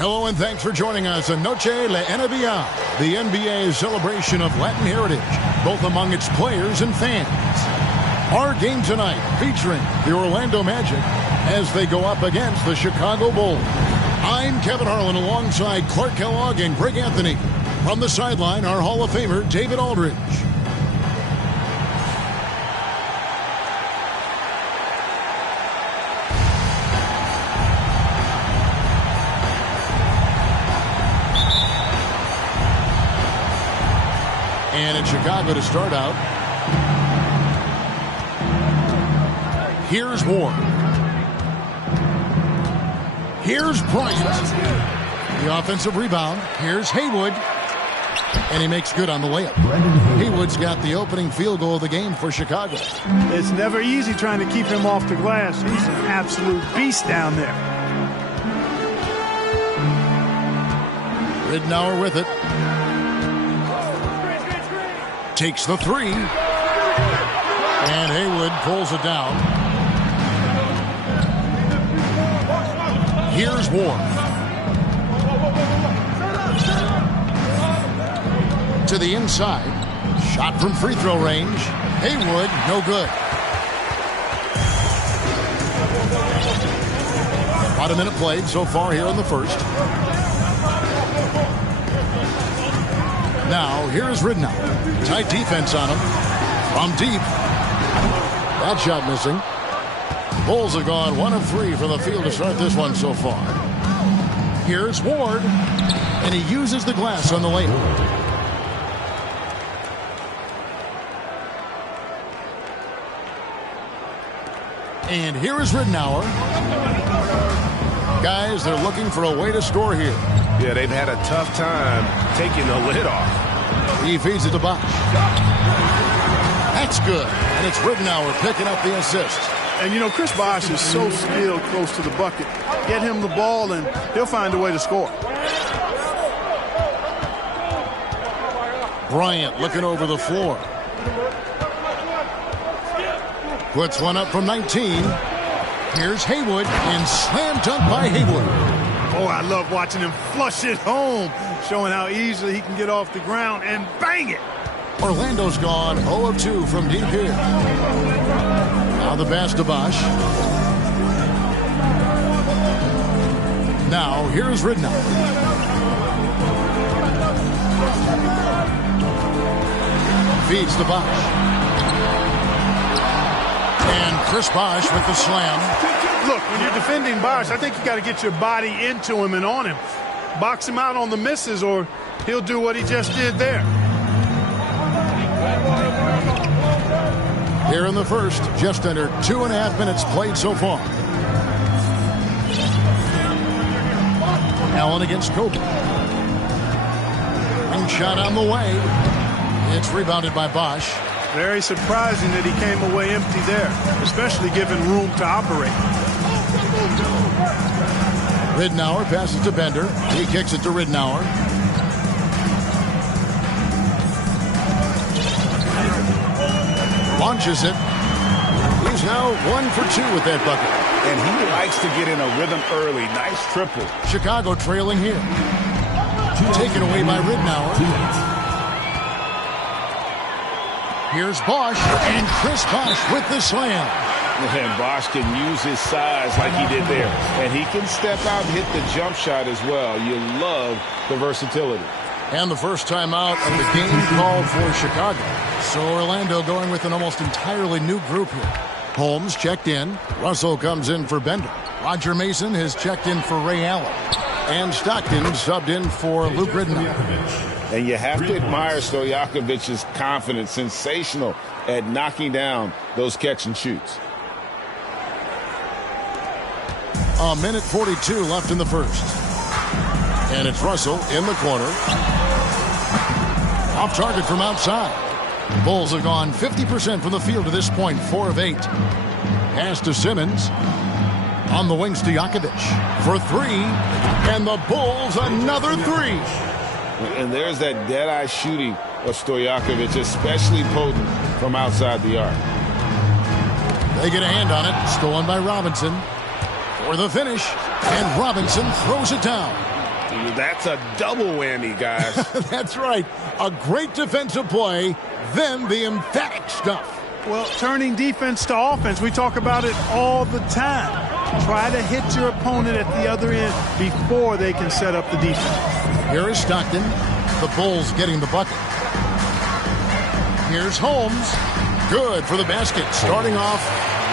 Hello and thanks for joining us on Noche la NBA, the NBA's celebration of Latin heritage, both among its players and fans. Our game tonight featuring the Orlando Magic as they go up against the Chicago Bulls. I'm Kevin Harlan alongside Clark Kellogg and Greg Anthony. From the sideline, our Hall of Famer, David Aldridge. And in Chicago to start out, here's Ward. Here's Bryant. The offensive rebound. Here's Haywood. And he makes good on the layup. Haywood's got the opening field goal of the game for Chicago. It's never easy trying to keep him off the glass. He's an absolute beast down there. Ridnour with it. Takes the three. And Haywood pulls it down. Here's Ward. To the inside. Shot from free throw range. Haywood, no good. About a minute played so far here in the first. Now, here's Ridnour. Tight defense on him. From deep. That shot missing. Bulls have gone 1 of 3 from the field to start this one so far. Here's Ward. And he uses the glass on the layup. And here is Ridnour. Guys, they're looking for a way to score here. Yeah, they've had a tough time taking the lid off. He feeds it to Bosh. That's good. And it's Ridnour picking up the assist. And, you know, Chris Bosh is so skilled close to the bucket. Get him the ball, and he'll find a way to score. Bryant looking over the floor. Puts one up from 19. Here's Haywood, and slam dunk by Haywood. Oh, I love watching him flush it home, showing how easily he can get off the ground and bang it. Orlando's gone 0 of 2 from deep here. Now the pass to Bosh. Now here's Ridnour. Feeds the Bosh. And Chris Bosh with the slam. Look, when you're defending Bosh, I think you got to get your body into him and on him. Box him out on the misses, or he'll do what he just did there. Here in the first, just under 2.5 minutes played so far. Allen against Kobe. And shot on the way. It's rebounded by Bosh. Very surprising that he came away empty there, especially given room to operate. Ridnour passes to Bender. He kicks it to Ridnour. Launches it. He's now 1 for 2 with that bucket. And he likes to get in a rhythm early. Nice triple. Chicago trailing here. Taken away by Ridnour. Here's Bosh, and Chris Bosh with the slam. And Bosh can use his size like he did there. And he can step out and hit the jump shot as well. You love the versatility. And the first time out of the game called for Chicago. So Orlando going with an almost entirely new group here. Holmes checked in. Russell comes in for Bender. Roger Mason has checked in for Ray Allen. And Stockton subbed in for Luke Ridnour. And you have to admire Stojakovic's confidence. Sensational at knocking down those catch and shoots. A minute 42 left in the first. And it's Russell in the corner. Off target from outside. The Bulls have gone 50% from the field to this point, 4 of 8. Pass to Simmons. On the wings to Stojakovic for 3. And the Bulls another 3. And there's that dead-eye shooting of Stojakovic, especially potent from outside the arc. They get a hand on it. Stolen by Robinson. For the finish. And Robinson throws it down. That's a double whammy, guys. That's right. A great defensive play, then the emphatic stuff. Well, turning defense to offense, we talk about it all the time. Try to hit your opponent at the other end before they can set up the defense. Here is Stockton. The Bulls getting the bucket. Here's Holmes. Good for the basket. Starting off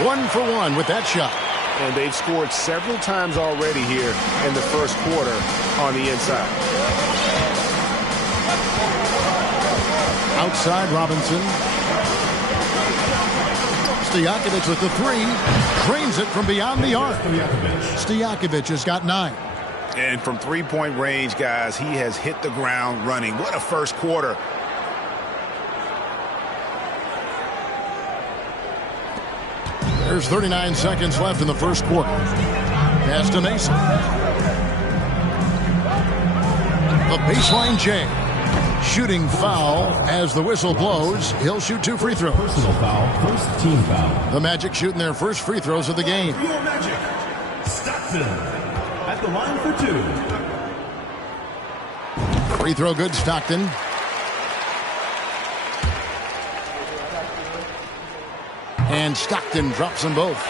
1 for 1 with that shot. And they've scored several times already here in the first quarter on the inside. Outside Robinson. Stojakovic with the three. Drains it from beyond the arc. Stojakovic has got 9. And from three-point range, guys, he has hit the ground running. What a first quarter. There's 39 seconds left in the first quarter. Pass to Mason. The baseline J. Shooting foul as the whistle blows. He'll shoot 2 free throws. Personal foul, first team foul. The Magic shooting their first free throws of the game. Your Magic. Stockton at the line for 2. Free throw good, Stockton. And Stockton drops them both.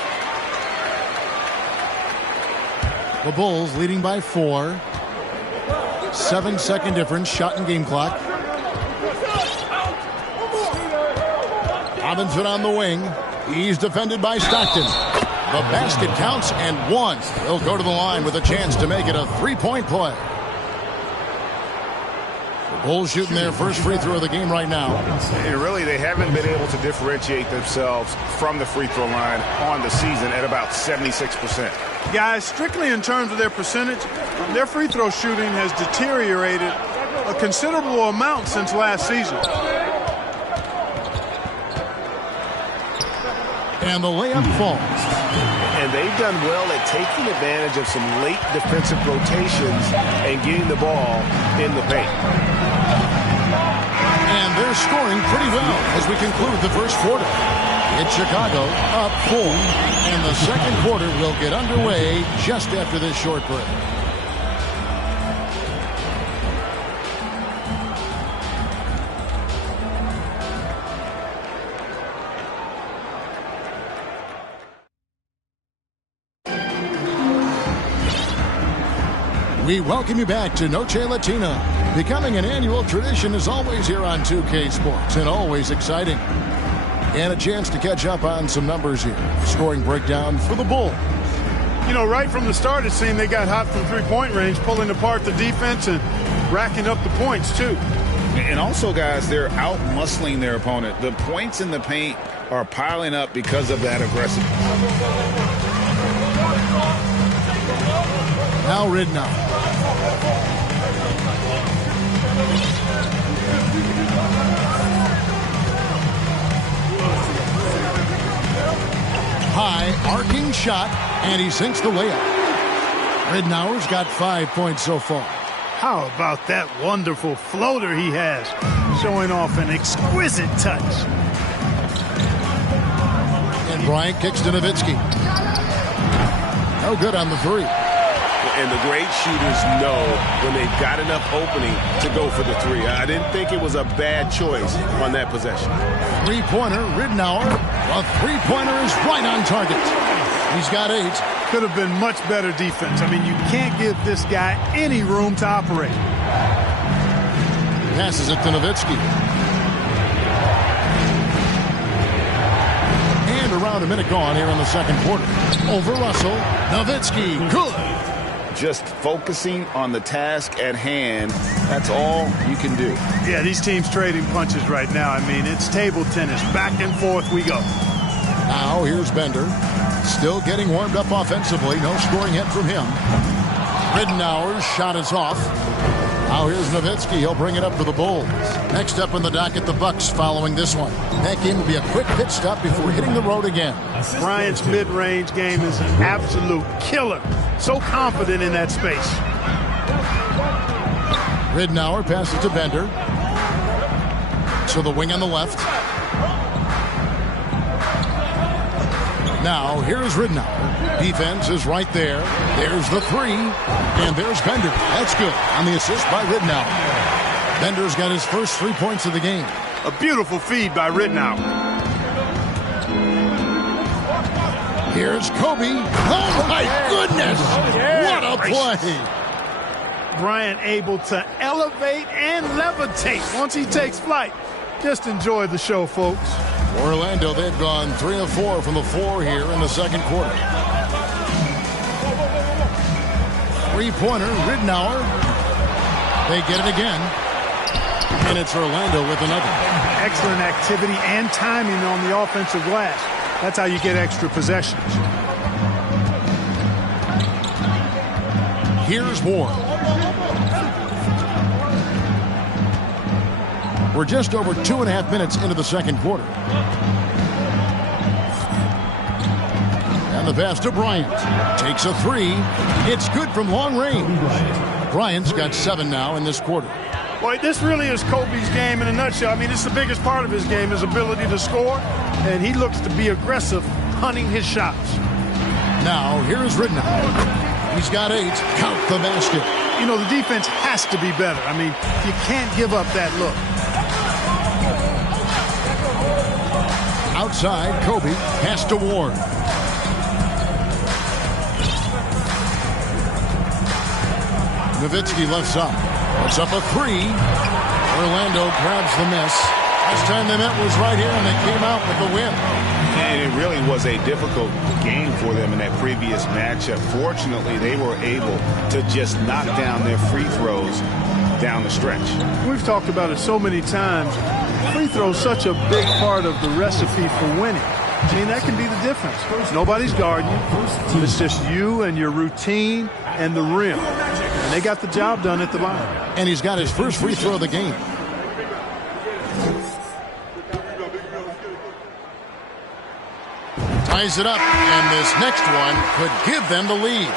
The Bulls leading by 4. 7-second difference, shot and game clock. Robinson on the wing. He's defended by Stockton. The basket counts and 1. He'll go to the line with a chance to make it a 3-point play. The Bulls shooting their first free throw of the game right now. And really, they haven't been able to differentiate themselves from the free throw line on the season at about 76%. Guys, strictly in terms of their percentage, their free throw shooting has deteriorated a considerable amount since last season. And the layup falls. And they've done well at taking advantage of some late defensive rotations and getting the ball in the paint. And they're scoring pretty well as we conclude the first quarter. It's Chicago up 4. And the second quarter will get underway just after this short break. We welcome you back to Noche Latina. Becoming an annual tradition is always here on 2K Sports and always exciting. And a chance to catch up on some numbers here. Scoring breakdown for the Bulls. You know, right from the start, it seemed they got hot from three-point range, pulling apart the defense and racking up the points, too. And also, guys, they're out-muscling their opponent. The points in the paint are piling up because of that aggressiveness. Now Ridnow. High arcing shot, and he sinks the layup. Ridnour's got 5 points so far. How about that wonderful floater he has, showing off an exquisite touch. And Bryant kicks to Nowitzki. No good on the 3. And the great shooters know when they've got enough opening to go for the 3. I didn't think it was a bad choice on that possession. Three-pointer, Ridnour. A three-pointer is right on target. He's got 8. Could have been much better defense. I mean, you can't give this guy any room to operate. Passes it to Nowitzki. And around a minute gone here in the second quarter. Over Russell. Nowitzki, good. Just focusing on the task at hand, that's all you can do. Yeah, these teams trading punches right now. I mean, it's table tennis. Back and forth we go. Now here's Bender. Still getting warmed up offensively. No scoring hit from him. Ridnour's shot is off. Now here's Nowitzki. He'll bring it up for the Bulls. Next up on the docket, the Bucks following this one. That game will be a quick pit stop before hitting the road again. Bryant's mid-range game is an absolute killer. So confident in that space. Ridnour passes to Bender. To the wing on the left. Now, here is Ridnour. Defense is right there. There's the three. And there's Bender. That's good on the assist by Rittenauer. Bender's got his first 3 points of the game. A beautiful feed by Rittenauer. Here's Kobe. Oh, my goodness. What a play. Bryant able to elevate and levitate once he takes flight. Just enjoy the show, folks. Orlando, they've gone 3 of 4 from the floor here in the second quarter. Three-pointer, Rittenauer. They get it again. And it's Orlando with another. Excellent activity and timing on the offensive glass. That's how you get extra possessions. Here's Ward. We're just over 2.5 minutes into the second quarter. And the pass to Bryant. Takes a three. It's good from long range. Bryant's got 7 now in this quarter. Boy, this really is Kobe's game in a nutshell. I mean, it's the biggest part of his game, his ability to score. And he looks to be aggressive, hunting his shots. Now, here is Rittenauer. He's got 8. Count the basket. You know, the defense has to be better. I mean, you can't give up that look. Outside, Kobe pass to Ward. Nowitzki left side. Puts up a three. Orlando grabs the miss. Last time they met was right here, and they came out with the win. And it really was a difficult game for them in that previous matchup. Fortunately, they were able to just knock down their free throws down the stretch. We've talked about it so many times. Free throws such a big part of the recipe for winning. I mean, that can be the difference. Nobody's guarding you. It's just you and your routine and the rim. And they got the job done at the line. And he's got his first free throw of the game. Ties it up, and this next one could give them the lead.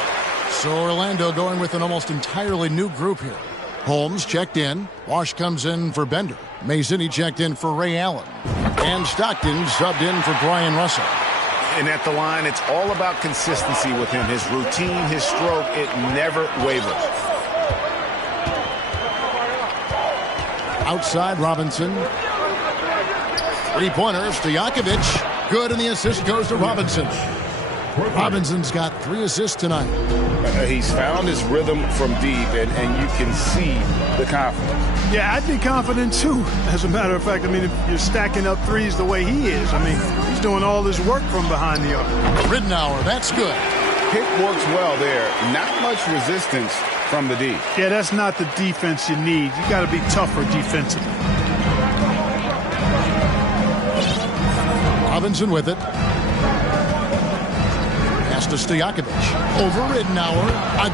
So Orlando going with an almost entirely new group here. Holmes checked in. Wash comes in for Bender. Mason, he checked in for Ray Allen. And Stockton subbed in for Brian Russell. And at the line, it's all about consistency with him. His routine, his stroke, it never wavers. Outside, Robinson. Three-pointer, Stojakovic. Good, and the assist goes to Robinson. Robinson's got 3 assists tonight. He's found his rhythm from deep, and you can see the confidence. Yeah, I'd be confident, too. As a matter of fact, I mean, if you're stacking up threes the way he is, I mean, he's doing all this work from behind the arc. Rittenauer, that's good. Pick works well there. Not much resistance from the D. Yeah, that's not the defense you need. You got to be tougher defensively. Robinson with it. Pass to Stojakovic. Over Rittenauer.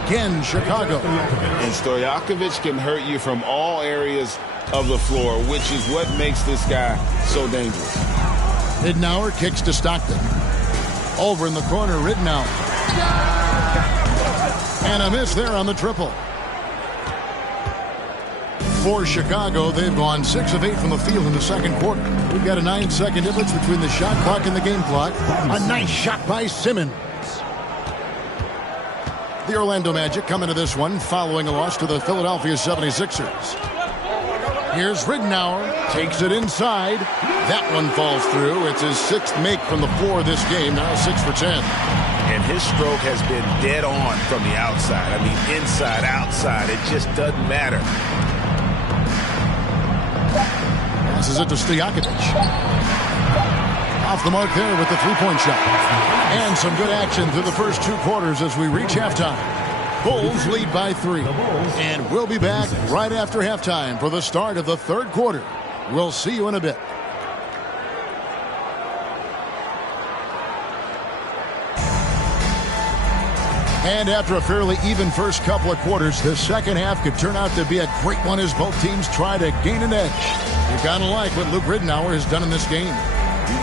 Again, Chicago. And Stojakovic can hurt you from all areas of the floor, which is what makes this guy so dangerous. Rittenauer kicks to Stockton. Over in the corner, Rittenauer. And a miss there on the triple. For Chicago, they've gone 6 of 8 from the field in the second quarter. We've got a 9-second difference between the shot clock and the game clock. A nice shot by Simmons. The Orlando Magic come into this one following a loss to the Philadelphia 76ers. Here's Rittenauer. Takes it inside. That one falls through. It's his 6th make from the floor this game. Now 6 for 10. And his stroke has been dead on from the outside. I mean, inside, outside. It just doesn't matter. Passes it to Stojakovic. Off the mark there with the three-point shot. And some good action through the first 2 quarters as we reach halftime. Bulls lead by 3. And we'll be back right after halftime for the start of the third quarter. We'll see you in a bit. And after a fairly even first couple of quarters, the second half could turn out to be a great one as both teams try to gain an edge. You kind of like what Luke Rittenauer has done in this game.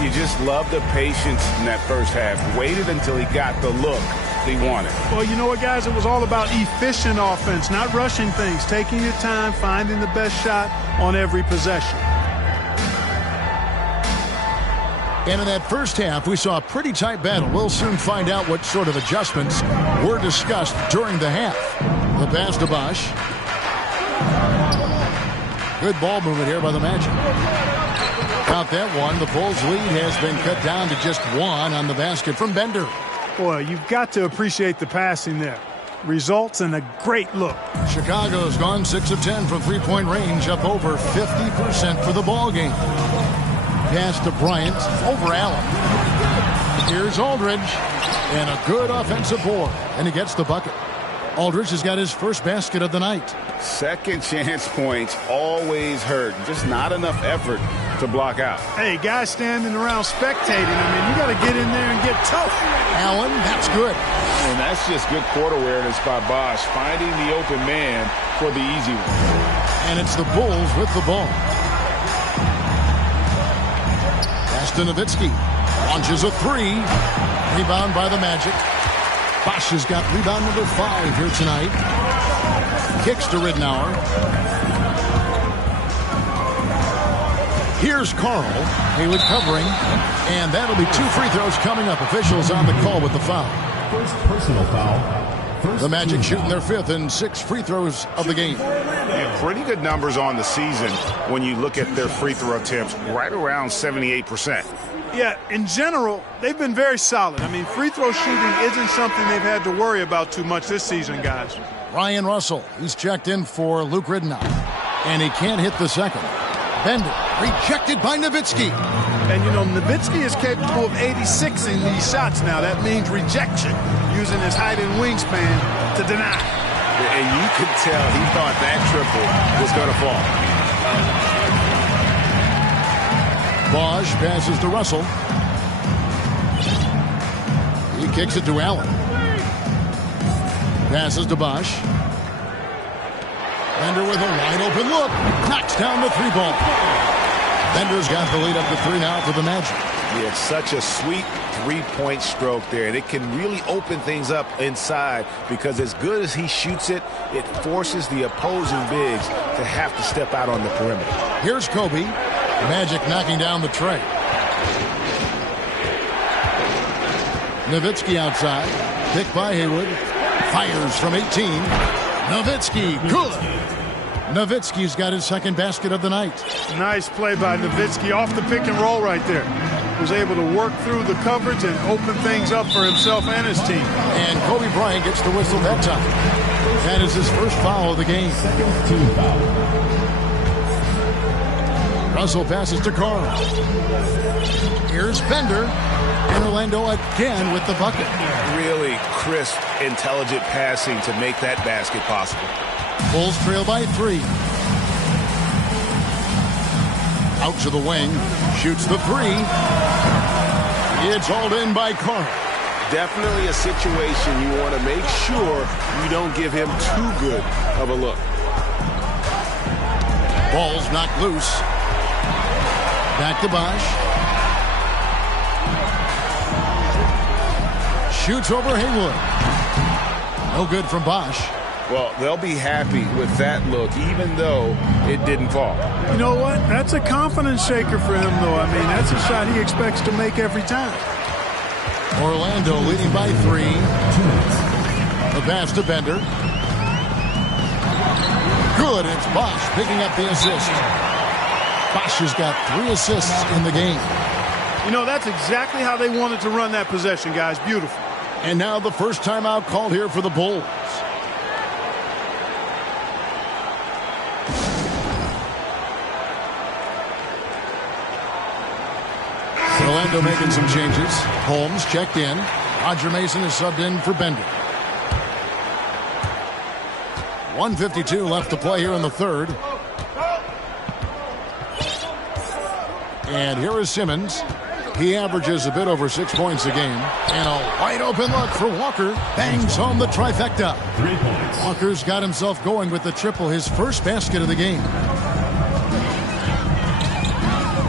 You just love the patience in that first half. Waited until he got the look he wanted. Well, you know what, guys? It was all about efficient offense, not rushing things, taking your time, finding the best shot on every possession. And in that first half, we saw a pretty tight battle. We'll soon find out what sort of adjustments were discussed during the half. The pass to Bosch. Good ball movement here by the Magic. Count that one. The Bulls' lead has been cut down to just one on the basket from Bender. Boy, you've got to appreciate the passing there. Results in a great look. Chicago's gone 6 of 10 from three-point range, up over 50% for the ball game. Pass to Bryant over Allen. Here's Aldridge, and a good offensive board, and he gets the bucket. Aldridge has got his first basket of the night. Second chance points always hurt. Just not enough effort to block out. Hey, guys standing around spectating. I mean, you got to get in there and get tough. Allen, that's good. And that's just good court awareness by Bosch, finding the open man for the easy one. And it's the Bulls with the ball. Pass to Nowitzki. Launches a three. Rebound by the Magic. Bosch has got rebound number 5 here tonight. Kicks to Ridnour. Here's Carl. Haywood covering. And that'll be 2 free throws coming up. Officials on the call with the foul. First personal foul. The Magic shooting their 5th and 6 free throws of the game. Yeah, pretty good numbers on the season when you look at their free throw attempts, right around 78%. Yeah, in general, they've been very solid. I mean, free throw shooting isn't something they've had to worry about too much this season, guys. Ryan Russell, he's checked in for Luke Ridnour, and he can't hit the second. Bender, rejected by Nowitzki. And, you know, Nowitzki is capable of 86ing these shots now. That means rejection, using his height and wingspan to deny. And you could tell he thought that triple was going to fall. Bosch passes to Russell. He kicks it to Allen. Passes to Bosch. Bender with a wide open look. Knocks down the 3 ball. Bender's got the lead up to 3 now for the Magic. Yeah, it's such a sweet 3-point stroke there, and it can really open things up inside because as good as he shoots it, it forces the opposing bigs to have to step out on the perimeter. Here's Kobe. Magic knocking down the tray. Nowitzki outside. Picked by Haywood. Fires from 18. Nowitzki, good. Nowitzki's got his second basket of the night. Nice play by Nowitzki off the pick and roll right there. Was able to work through the coverage and open things up for himself and his team. And Kobe Bryant gets the whistle that time. That is his first foul of the game. Second team foul. Russell passes to Carl. Here's Bender. And Orlando again with the bucket. Really crisp, intelligent passing to make that basket possible. Bulls trail by 3. Out to the wing. Shoots the 3. It's hauled in by Carl. Definitely a situation you want to make sure you don't give him too good of a look. Ball's knocked loose. Back to Bosch. Shoots over Haywood. No good from Bosch. Well, they'll be happy with that look, even though it didn't fall. You know what? That's a confidence shaker for him, though. I mean, that's a shot he expects to make every time. Orlando leading by 3. The pass to Bender. Good. It's Bosch picking up the assist. Bosch has got 3 assists in the game. You know, that's exactly how they wanted to run that possession, guys. Beautiful. And now the first timeout called here for the Bulls. Orlando making some changes. Holmes checked in. Roger Mason is subbed in for Bender. 1:52 left to play here in the third. And here is Simmons. He averages a bit over 6 points a game. And a wide open look for Walker. Bangs home the trifecta. 3 points. Walker's got himself going with the triple, his first basket of the game.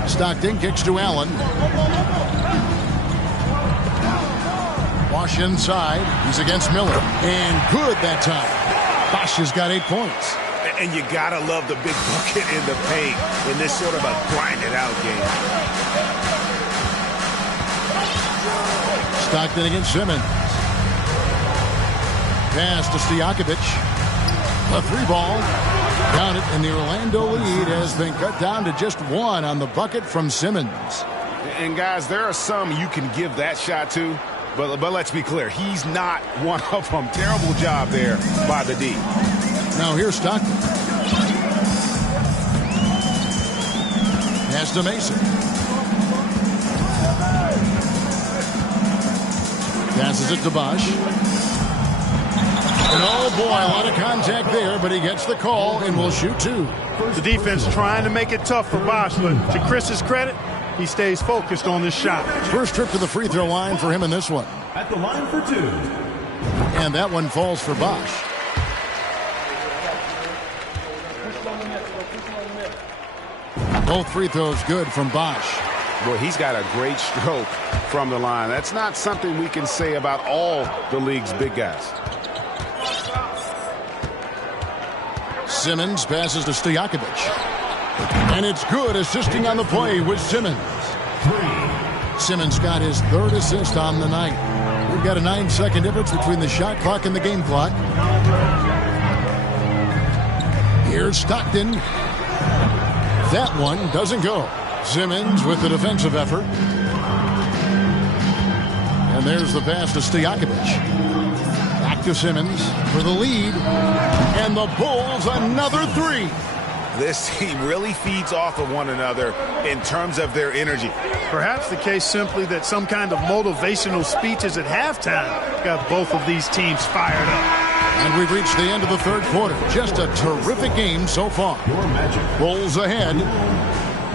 Stockton kicks to Allen. Bosch inside. He's against Miller. And good that time. Bosch has got 8 points. And you gotta love the big bucket in the paint in this sort of a grind-it-out game. Stockton against Simmons. Pass to Stojakovic. A 3-ball. Count it, and the Orlando lead has been cut down to just 1 on the bucket from Simmons. And guys, there are some you can give that shot to, but let's be clear, he's not one of them. Terrible job there by the D. Now here's Stockton. Pass to Mason. Passes it to Bosch. And oh boy, a lot of contact there, but he gets the call and will shoot 2. The defense trying to make it tough for Bosch, but to Chris's credit, he stays focused on this shot. First trip to the free throw line for him in this one. At the line for 2. And that one falls for Bosch. Both free throws good from Bosch. Well, he's got a great stroke from the line. That's not something we can say about all the league's big guys. Simmons passes to Stojakovic. And it's good, assisting on the play with Simmons. Simmons got his 3rd assist on the night. We've got a 9-second difference between the shot clock and the game clock. Here's Stockton. That one doesn't go. Simmons with the defensive effort. And there's the pass to Stojakovic. Back to Simmons for the lead. And the Bulls another 3. This team really feeds off of one another in terms of their energy. Perhaps the case simply that some kind of motivational speeches at halftime got both of these teams fired up. And we've reached the end of the 3rd quarter. Just a terrific game so far. Bulls ahead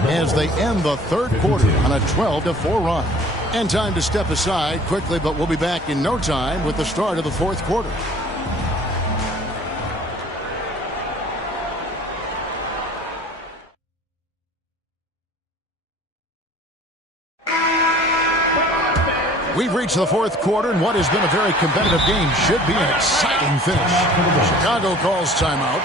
as they end the 3rd quarter on a 12-4 run. And time to step aside quickly, but we'll be back in no time with the start of the 4th quarter. We've reached the 4th quarter, and what has been a very competitive game should be an exciting finish. Chicago calls timeout.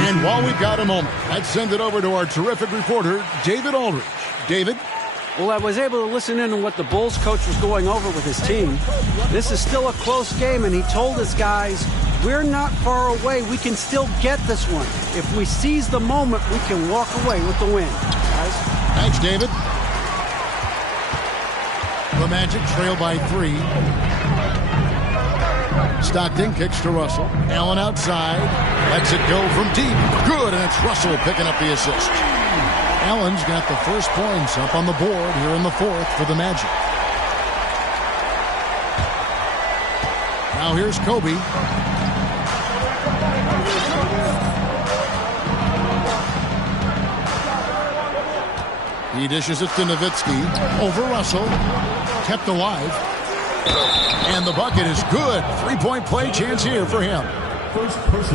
And while we've got a moment, let's send it over to our terrific reporter, David Aldridge. David? Well, I was able to listen in on what the Bulls coach was going over with his team. This is still a close game, and he told his guys, we're not far away. We can still get this one. If we seize the moment, we can walk away with the win. Guys? Thanks, David. The Magic trail by 3. Stockton kicks to Russell. Allen outside. Lets it go from deep. Good, and it's Russell picking up the assist. Allen's got the first points up on the board here in the 4th for the Magic. Now here's Kobe. He dishes it to Nowitzki. Over Russell. Kept alive. And the bucket is good. 3-point play chance here for him.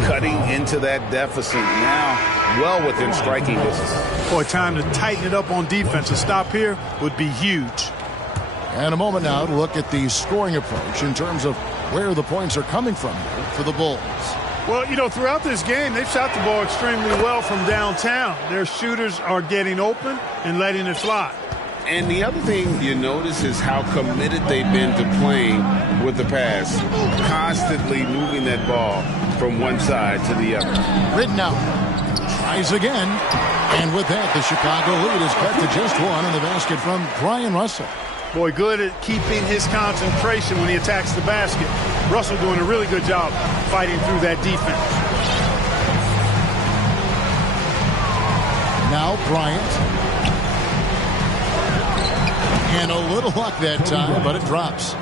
Cutting into that deficit now, well within striking distance. Boy, time to tighten it up on defense. A stop here would be huge. And a moment now to look at the scoring approach in terms of where the points are coming from for the Bulls. Well, you know, throughout this game, they've shot the ball extremely well from downtown. Their shooters are getting open and letting it fly. And the other thing you notice is how committed they've been to playing with the pass, constantly moving that ball from one side to the other. Ridnow tries again, and with that, the Chicago lead is cut to just 1 on the basket from Brian Russell. Boy, good at keeping his concentration when he attacks the basket. Russell doing a really good job fighting through that defense. Now Bryant. And a little luck that time, but it drops.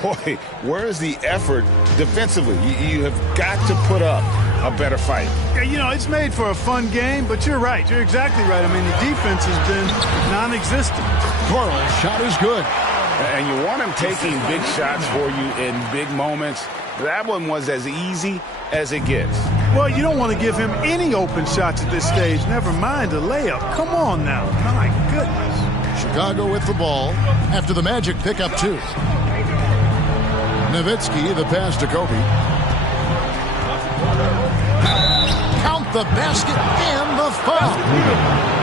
Boy, where is the effort defensively? You have got to put up a better fight. Yeah, you know, it's made for a fun game, but you're right. You're exactly right. I mean, the defense has been non-existent. Corral's shot is good. And you want him taking big shots for you in big moments. That one was as easy as it gets. Well, you don't want to give him any open shots at this stage. Never mind a layup. Come on now. My goodness. Chicago with the ball after the Magic pick up 2. Nowitzki, the pass to Kobe. Count the basket and the foul.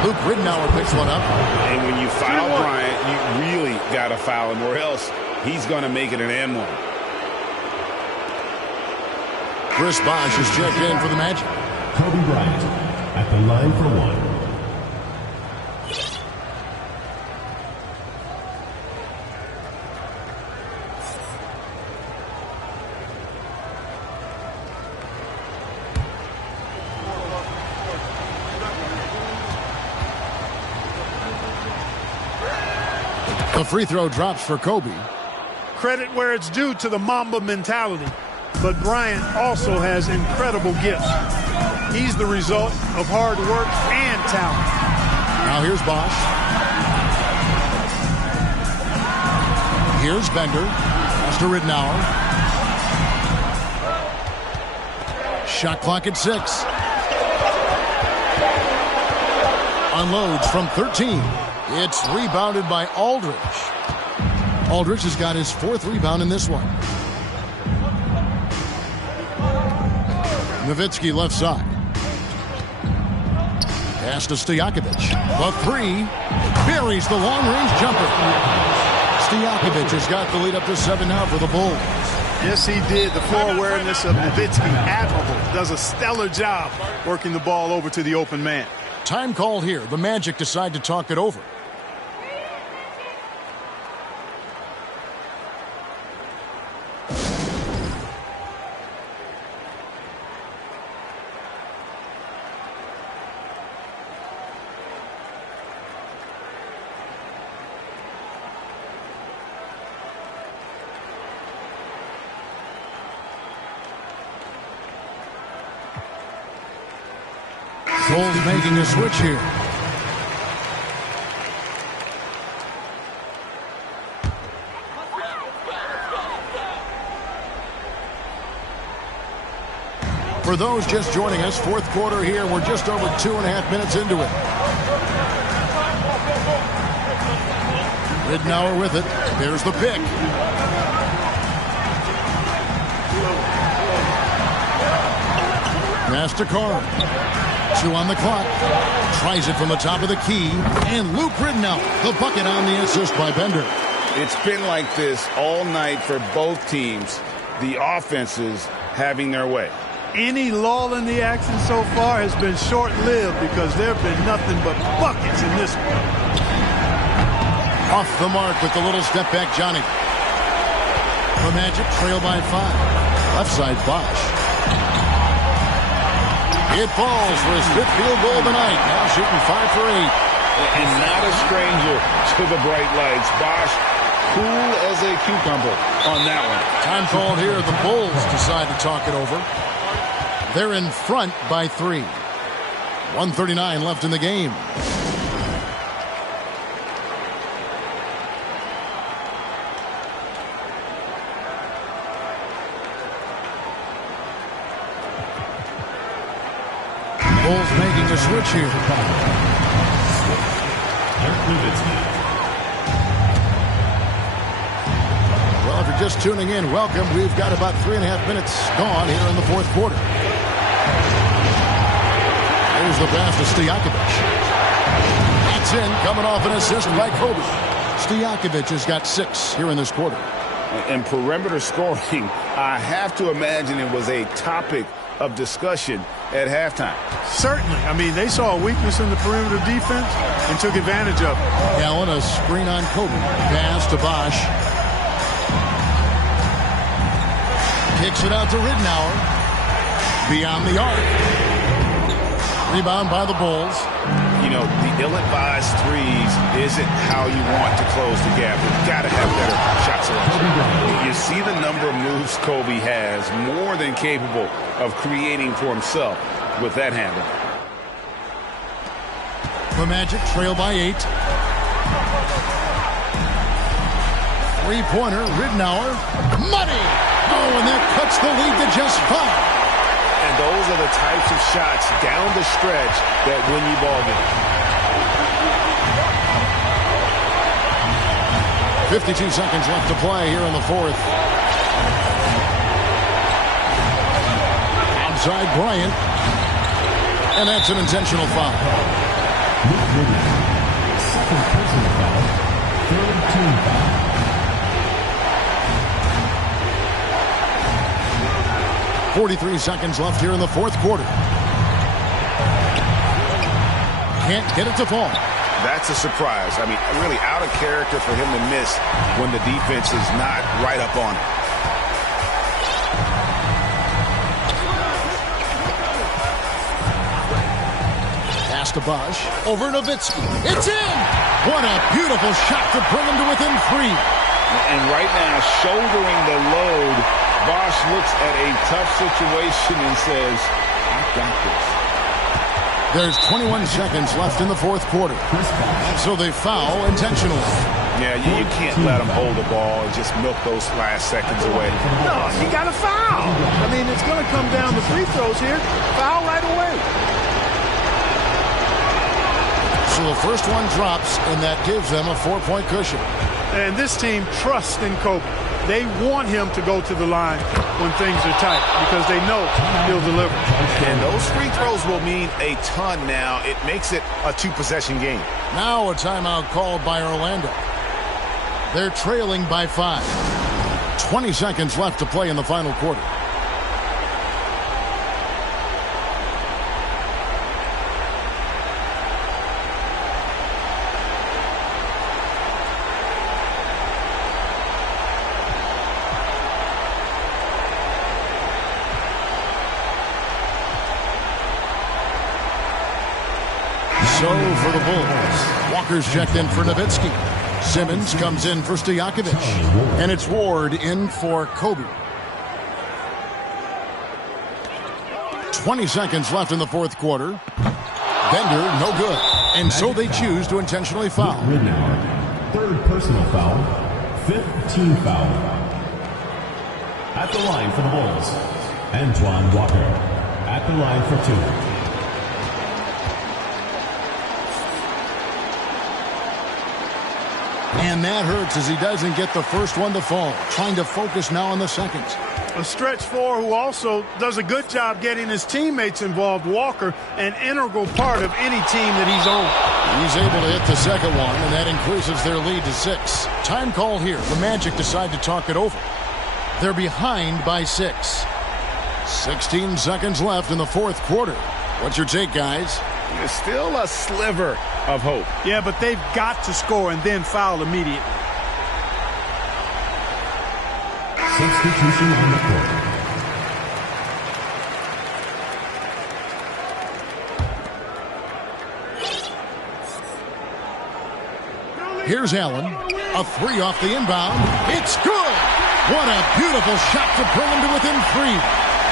Luke Ridnour picks one up. And when you foul Bryant, you really got to foul him, or else he's going to make it an and one. Chris Bosh is checked in for the Magic. Kobe Bryant at the line for 1. The free throw drops for Kobe. Credit where it's due to the Mamba mentality. But Bryant also has incredible gifts. He's the result of hard work and talent. Now here's Bosh. Here's Bender. Pass to Ridnour. Shot clock at 6. Unloads from 13. It's rebounded by Aldridge. Aldridge has got his 4th rebound in this one. Nowitzki left side. Pass to Stojakovic. The 3. Buries the long-range jumper. Stojakovic has got the lead up to 7 now for the Bulls. Yes, he did. The floor awareness of Nowitzki, admirable. Does a stellar job working the ball over to the open man. Time called here. The Magic decide to talk it over. Bulls making a switch here. For those just joining us, 4th quarter here. We're just over 2.5 minutes into it. Ridnour with it. There's the pick. Pass to Carr. 2 on the clock. Tries it from the top of the key. And Luke Ridnour, the bucket on the assist by Bender. It's been like this all night for both teams. The offenses having their way. Any lull in the action so far has been short-lived because there have been nothing but buckets in this one. Off the mark with the little step back, Johnny. The Magic trail by 5. Left side, Bosh. It falls for his 5th field goal of the night. Now shooting 5 for 8. And not a stranger to the bright lights. Bosh, cool as a cucumber on that one. Time called here. The Bulls decide to talk it over. They're in front by 3. 1:39 left in the game. Bulls making a switch here. Well, if you're just tuning in, welcome. We've got about 3.5 minutes gone here in the 4th quarter. There's the pass to Stojakovic. That's in, coming off an assist by Kobe. Stojakovic has got 6 here in this quarter. And perimeter scoring, I have to imagine it was a topic of discussion at halftime. Certainly. I mean, they saw a weakness in the perimeter defense and took advantage of it. Allen, a screen on Kobe. Pass to Bosh. Kicks it out to Ridnour. Beyond the arc. Rebound by the Bulls. You know, the ill-advised threes isn't how you want to close the gap. You've got to have better shot selection. You see the number of moves Kobe has, more than capable of creating for himself with that handle. The Magic trail by 8. Three-pointer, Ridnour. Money! Oh, and that cuts the lead to just 5. And those are the types of shots down the stretch that win you ball games. 52 seconds left to play here in the fourth. Outside Bryant. And that's an intentional foul. Second personal foul. Third team foul. .43 seconds left here in the fourth quarter. Can't get it to fall. That's a surprise. I mean, really out of character for him to miss when the defense is not right up on it. Pass to Bosch. Over Nowitzki. It's in! What a beautiful shot to bring him to within 3. And right now, shouldering the load, Bosch looks at a tough situation and says, I got this. There's 21 seconds left in the fourth quarter. So they foul intentionally. Yeah, you can't let them hold the ball and just milk those last seconds away. No, you got to foul. I mean, it's going to come down to free throws here. Foul right away. So the first one drops, and that gives them a 4-point cushion. And this team trusts in Kobe. They want him to go to the line when things are tight because they know he'll deliver. And those free throws will mean a ton now. It makes it a 2-possession game. Now a timeout called by Orlando. They're trailing by 5. 20 seconds left to play in the final quarter. So for the Bulls, Walker's checked in for Nowitzki. Simmons comes in for Stojakovic. And it's Ward in for Kobe. 20 seconds left in the fourth quarter. Bender, no good. And so they choose to intentionally foul. Ridnour, third personal foul. Fifth team foul. At the line for the Bulls, Antoine Walker. At the line for 2. And that hurts as he doesn't get the first one to fall. Trying to focus now on the seconds. A stretch 4 who also does a good job getting his teammates involved. Walker, an integral part of any team that he's on. He's able to hit the second one, and that increases their lead to 6. Time call here. The Magic decide to talk it over. They're behind by 6. 16 seconds left in the fourth quarter. What's your take, guys? There's still a sliver of hope. Yeah, but they've got to score and then foul immediately. Substitution on the court. Here's Allen. A 3 off the inbound. It's good! What a beautiful shot to bring him to within 3.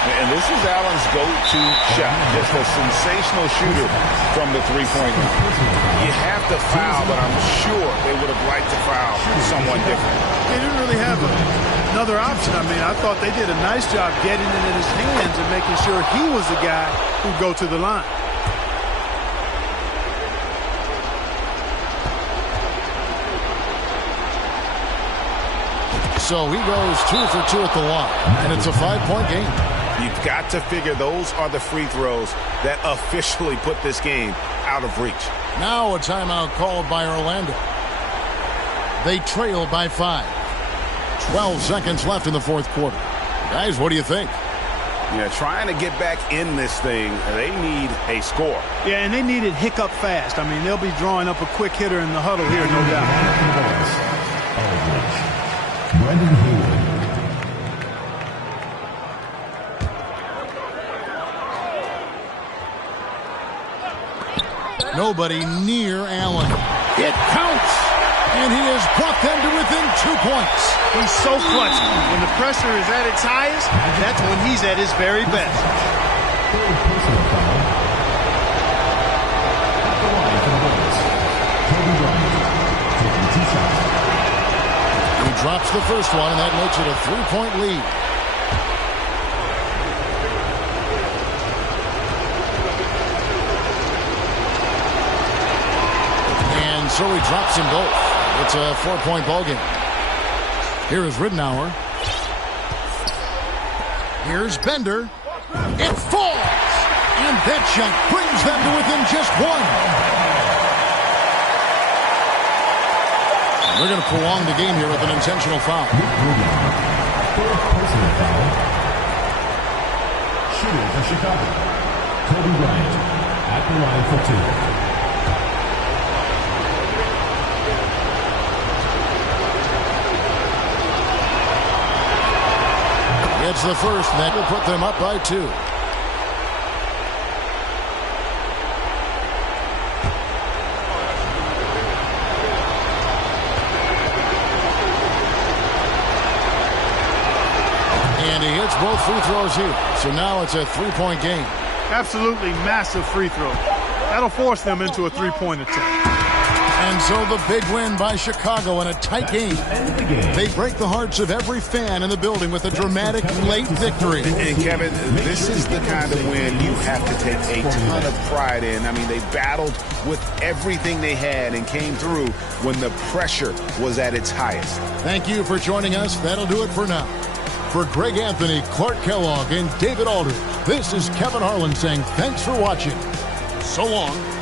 And this is Allen's go-to shot. Just a sensational shooter from the three-point line. You have to foul, but I'm sure they would have liked to foul someone different. They didn't really have another option. I mean, I thought they did a nice job getting it in his hands and making sure he was the guy who'd go to the line. So he goes 2 for 2 at the line, and it's a 5-point game. You've got to figure those are the free throws that officially put this game out of reach. Now a timeout called by Orlando. They trail by 5. 12 seconds left in the fourth quarter. Guys, what do you think? Yeah, trying to get back in this thing, they need a score. Yeah, and they need it hiccup fast. I mean, they'll be drawing up a quick hitter in the huddle here, no doubt. Brendan Hayward. Nobody near Allen. It counts! And he has brought them to within 2 points. He's so clutch. When the pressure is at its highest, that's when he's at his very best. Third personal foul. At the line for the Bulls, Kobe Bryant, taking 2 shots. He drops the first one, and that makes it a 3-point lead. And so he drops them both. It's a 4-point ball game. Here is Ridenour. Here's Bender. It falls! And that shot brings them to within just one. They're going to prolong the game here with an intentional foul. Third personal foul. Shooting for Chicago, Kobe Bryant at the line for 2. It's the first, and that will put them up by 2. And he hits both free throws here. So now it's a 3-point game. Absolutely massive free throw. That'll force them into a 3-point attempt. And so the big win by Chicago in a tight game. They break the hearts of every fan in the building with a dramatic late victory. And Kevin, this is the kind of win you have to take a ton of pride in. I mean, they battled with everything they had and came through when the pressure was at its highest. Thank you for joining us. That'll do it for now. For Greg Anthony, Clark Kellogg, and David Aldridge, this is Kevin Harlan saying thanks for watching. So long.